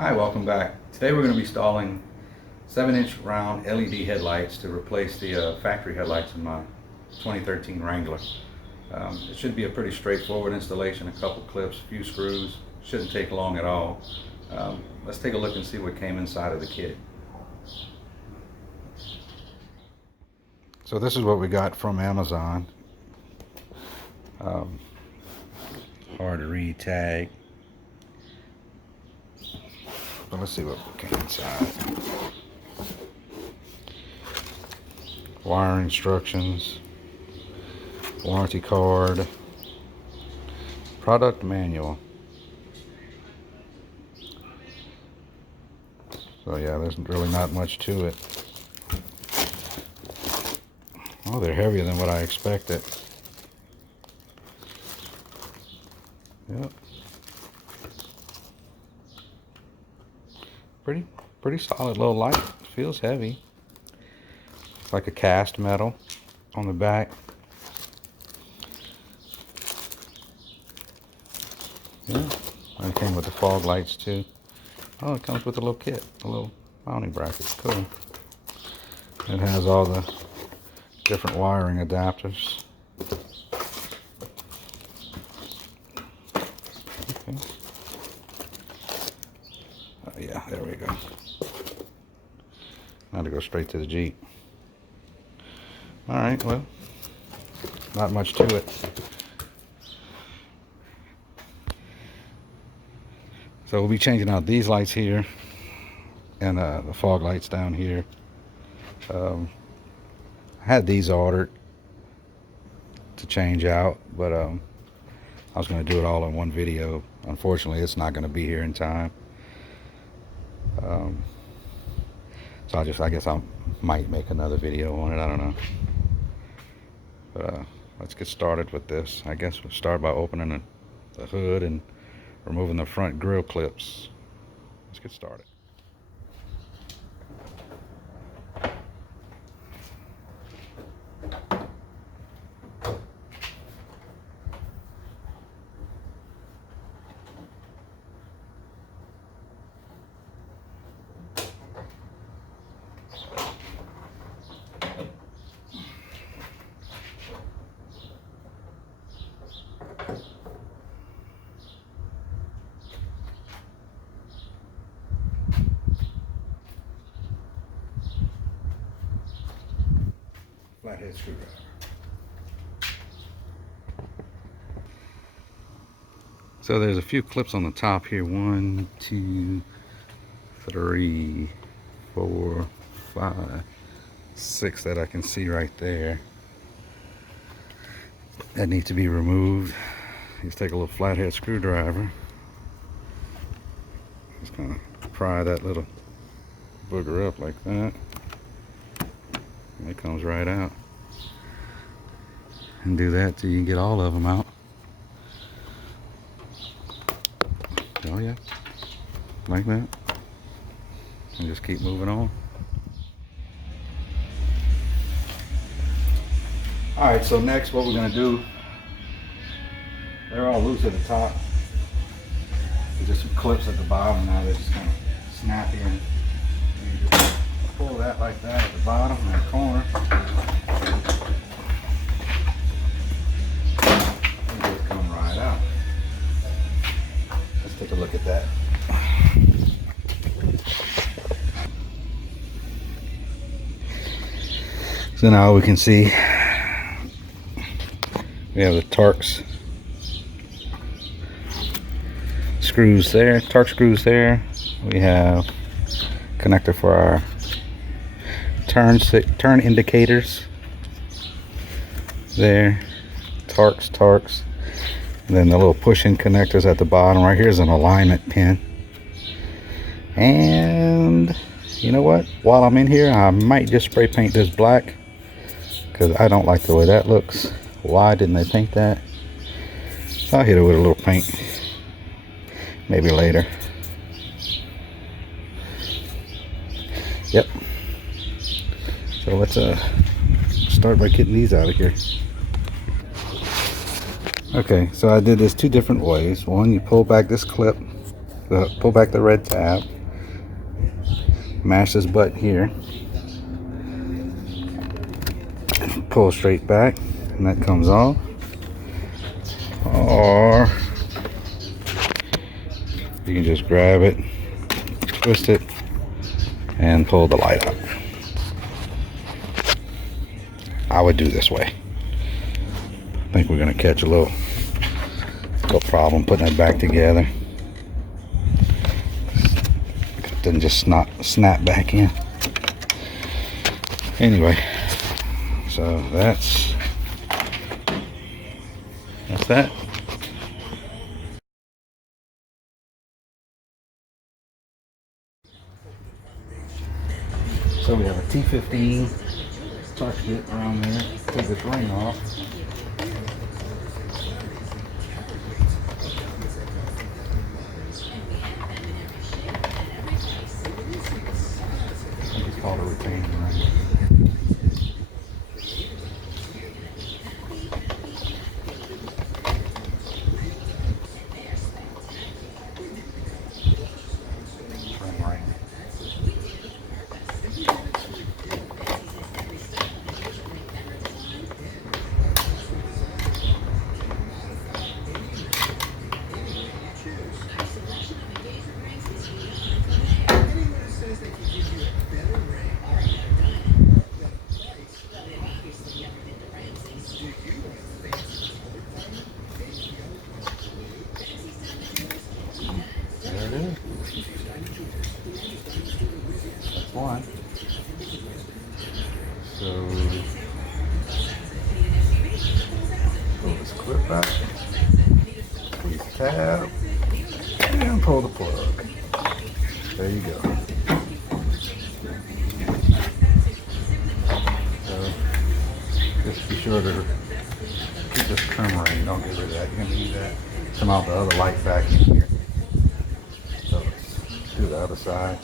Hi, welcome back. Today we're going to be installing 7-inch round LED headlights to replace the factory headlights in my 2013 Wrangler. It should be a pretty straightforward installation, a couple clips, a few screws, shouldn't take long at all. Let's take a look and see what came inside of the kit. So this is what we got from Amazon. Hard to read tag. But let's see what came inside. Wiring instructions, warranty card, product manual. So yeah, there's really not much to it. Oh, they're heavier than what I expected. Yep. Pretty solid little light. Feels heavy. It's like a cast metal on the back. Yeah. And it came with the fog lights too. Oh, it comes with a little kit, a little mounting bracket. Cool. It has all the different wiring adapters. Okay. Oh yeah, there we go. Now to go straight to the Jeep. Alright, well, not much to it. So we'll be changing out these lights here and the fog lights down here. I had these ordered to change out, but I was going to do it all in one video. Unfortunately, it's not going to be here in time. So I guess I might make another video on it. I don't know. But let's get started with this. I guess we'll start by opening the hood and removing the front grille clips. Let's get started. Flathead screwdriver. So there's a few clips on the top here. 1, 2, 3, 4, 5, 6 that I can see right there that need to be removed. Let's take a little flathead screwdriver. Just gonna pry that little booger up like that. And it comes right out. And do that till you get all of them out. Oh yeah, like that. And just keep moving on. Alright, so next what we're going to do, they're all loose at the top. There's just some clips at the bottom now, they're just kind of snappy. And you just pull that like that at the bottom, in that corner. And it'll come right out. Let's take a look at that. So now we can see we have the Torx screws there, Torx screws there. We have connector for our turn indicators there, Torx. And then the little push-in connectors at the bottom. Right here is an alignment pin. And you know what? While I'm in here, I might just spray paint this black because I don't like the way that looks. Why didn't they paint that? I'll hit it with a little paint. Maybe later. Yep. So let's start by getting these out of here. Okay, so I did this two different ways. One, you pull back this clip the red tab. Mash this button here. Pull straight back, and that comes off. Or you can just grab it, twist it, and pull the light out. I would do this way. I think we're gonna catch a little problem putting it back together. It doesn't just snap back in. Anyway, so that's that. So we have a T15 touch bit around there. Take this ring off. I think it's called a retaining ring. That's one. So pull this clip out, squeeze the tab, and pull the plug. There you go. So just be sure to keep this trim ring. Don't get rid of that. You're going to need that. Come out the other light back in here. So let's do the other side.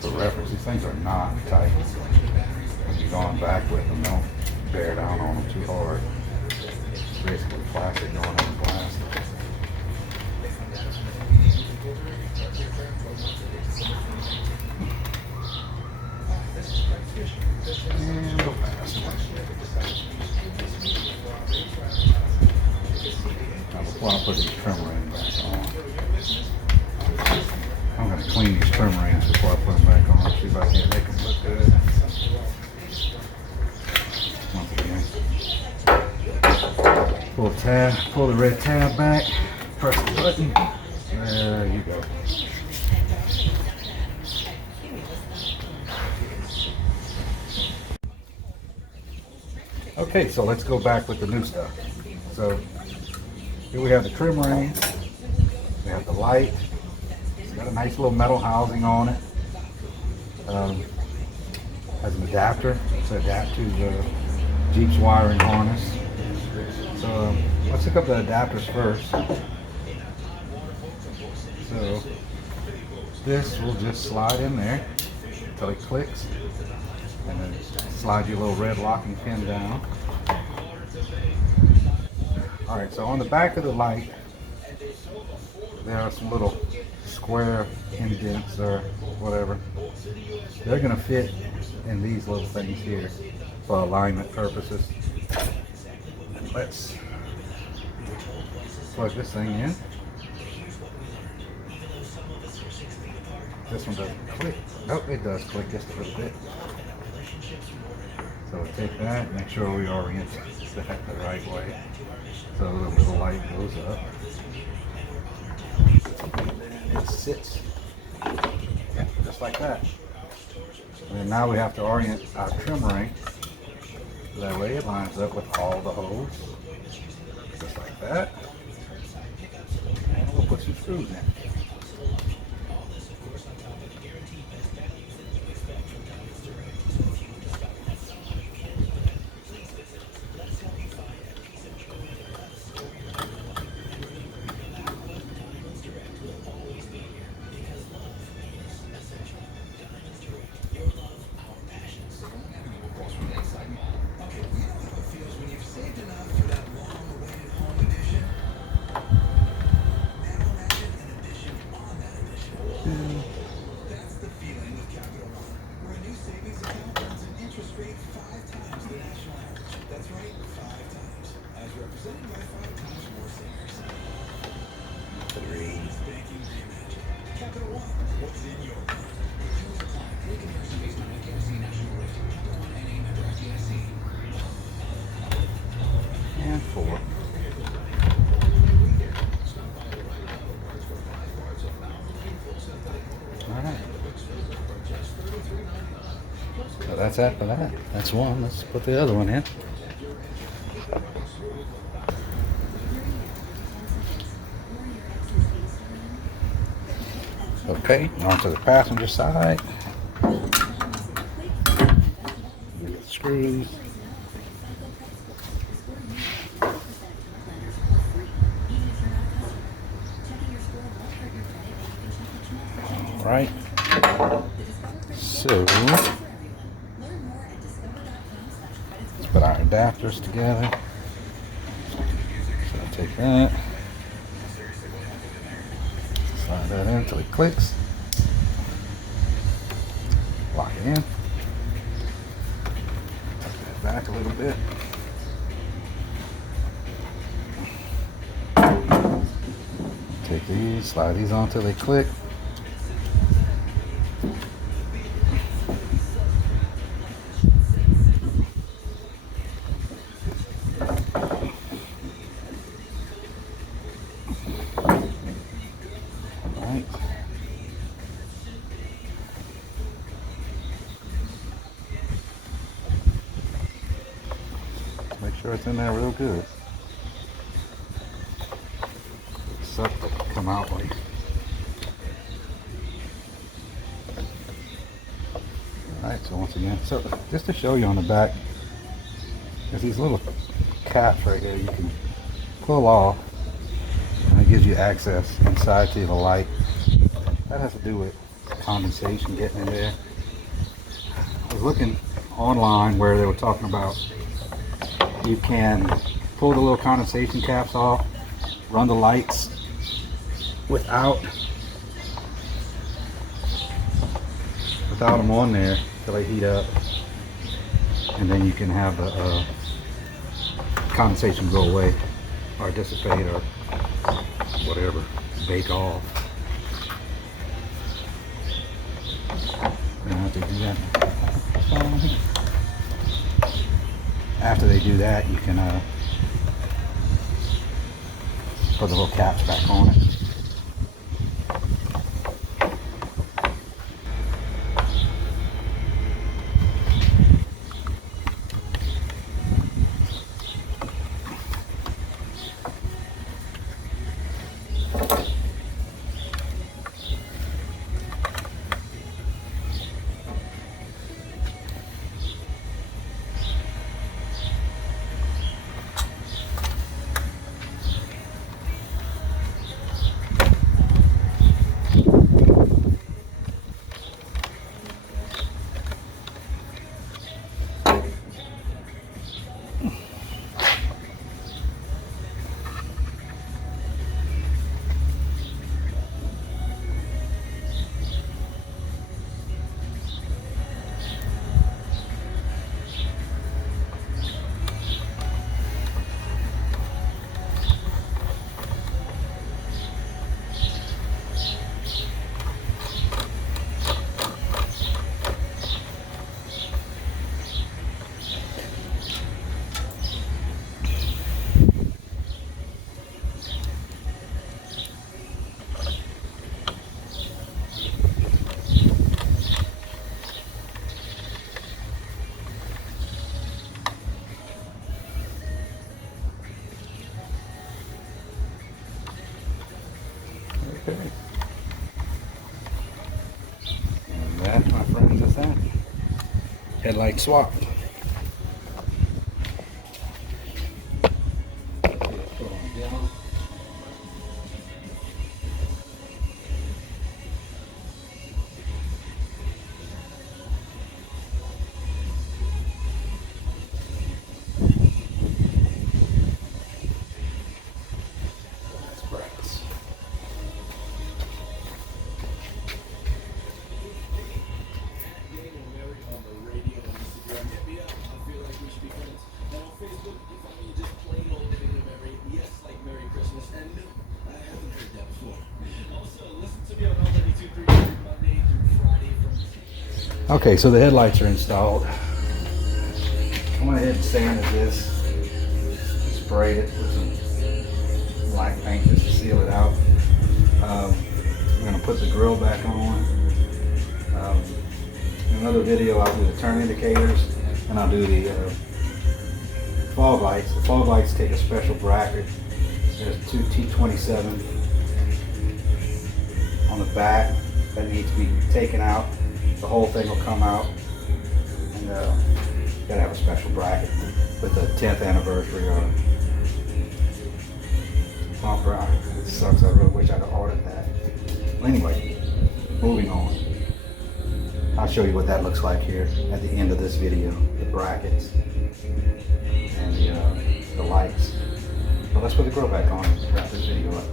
For reference, these things are not tight. When you're going back with them, don't bear down on them too hard. It's basically plastic going in plastic. And the last one. Now before I put these trim rings back on, I'm going to clean these trim rings before I put them back on. See if I can make them look good. Once again, pull the red tab back, press the button. There you go. Okay, so let's go back with the new stuff. So here we have the trim ring. We have the light. It's got a nice little metal housing on it. Has an adapter to adapt to the Jeep's wiring harness. So let's hook up the adapters first. So this will just slide in there until it clicks, and then slide your little red locking pin down. Alright, so on the back of the light there are some little square indents or whatever. They're going to fit in these little things here for alignment purposes. Let's plug this thing in. This one doesn't click. Nope, it does click just a little bit. So we'll take that, make sure we orient that the right way. So the little light goes up. It sits just like that. And then now we have to orient our trim ring so that way it lines up with all the holes. Just like that. And we'll put screws in. And 4. Alright. So that's that for that. That's one. Let's put the other one in. Okay, onto the passenger side. Get the screws. Alright. So let's put our adapters together. So I'll take that. Slide that in until it clicks. Lock it in. Tuck that back a little bit. Take these, slide these on until they click. Alright. Make sure it's in there real good. Suck that can come out like. Alright, so once again, so just to show you on the back, there's these little caps right here you can pull off, and it gives you access inside to the light. That has to do with condensation getting in there. I was looking online where they were talking about you can pull the little condensation caps off, run the lights without them on there till they heat up, and then you can have the condensation go away or dissipate or whatever, bake off. After they do that, you can put the little caps back on it. Okay. And that, my friends, is that. Headlight swap. Okay, so the headlights are installed. I went ahead and sanded this, sprayed it with some black paint just to seal it out. I'm going to put the grill back on. In another video I'll do the turn indicators and I'll do the fog lights. The fog lights take a special bracket. There's two T27 on the back that need to be taken out. The whole thing will come out, and you gotta have a special bracket with the 10th anniversary or bumper out. It sucks. I really wish I'd have ordered that. Well, anyway, moving on. I'll show you what that looks like here at the end of this video. The brackets and the lights. So let's put the grill back on and wrap this video up.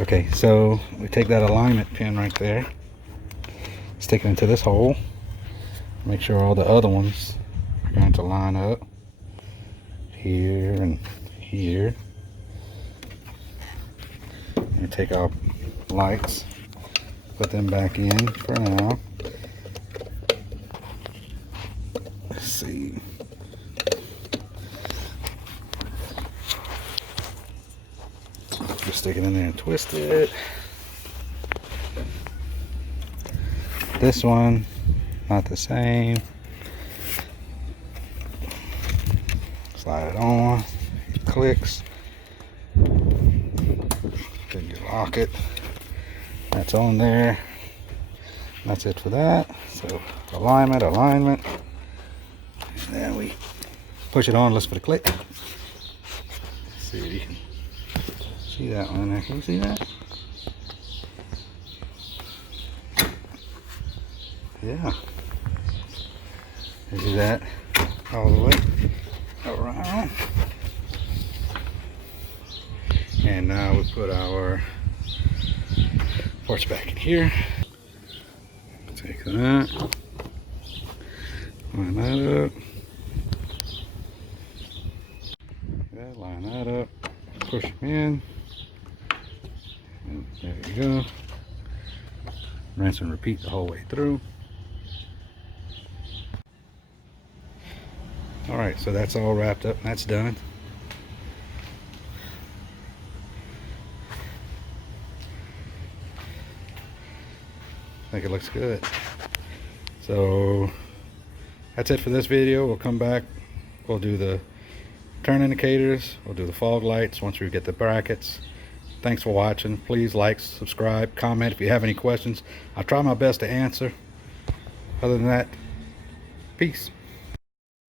Okay, so we take that alignment pin right there, stick it into this hole, make sure all the other ones are going to line up here and here, and take our lights, put them back in for now. Let's see. Just stick it in there and twist it. This one, not the same. Slide it on, it clicks. Then you lock it. That's on there. That's it for that. So alignment. And then we push it on, listen for the click. Let's see if you can see that one there. Can you see that? Yeah. Do that all the way around. And now we put our ports back in here. Take that. Line that up. Okay, line that up. Push them in. And there you go. Rinse and repeat the whole way through. Alright, so that's all wrapped up and that's done. I think it looks good. So that's it for this video. We'll come back. We'll do the turn indicators. We'll do the fog lights once we get the brackets. Thanks for watching. Please like, subscribe, comment if you have any questions. I'll try my best to answer. Other than that, peace.